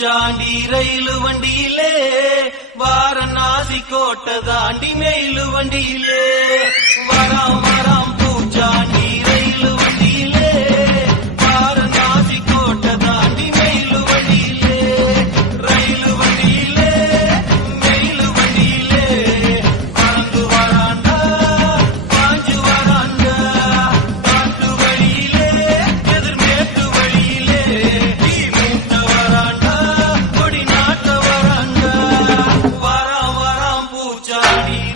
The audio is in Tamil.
தாண்டி ரயிலு வண்டியிலே வாரணாசி கோட்டை தாண்டி மெயிலு வண்டியிலே. வரா shall be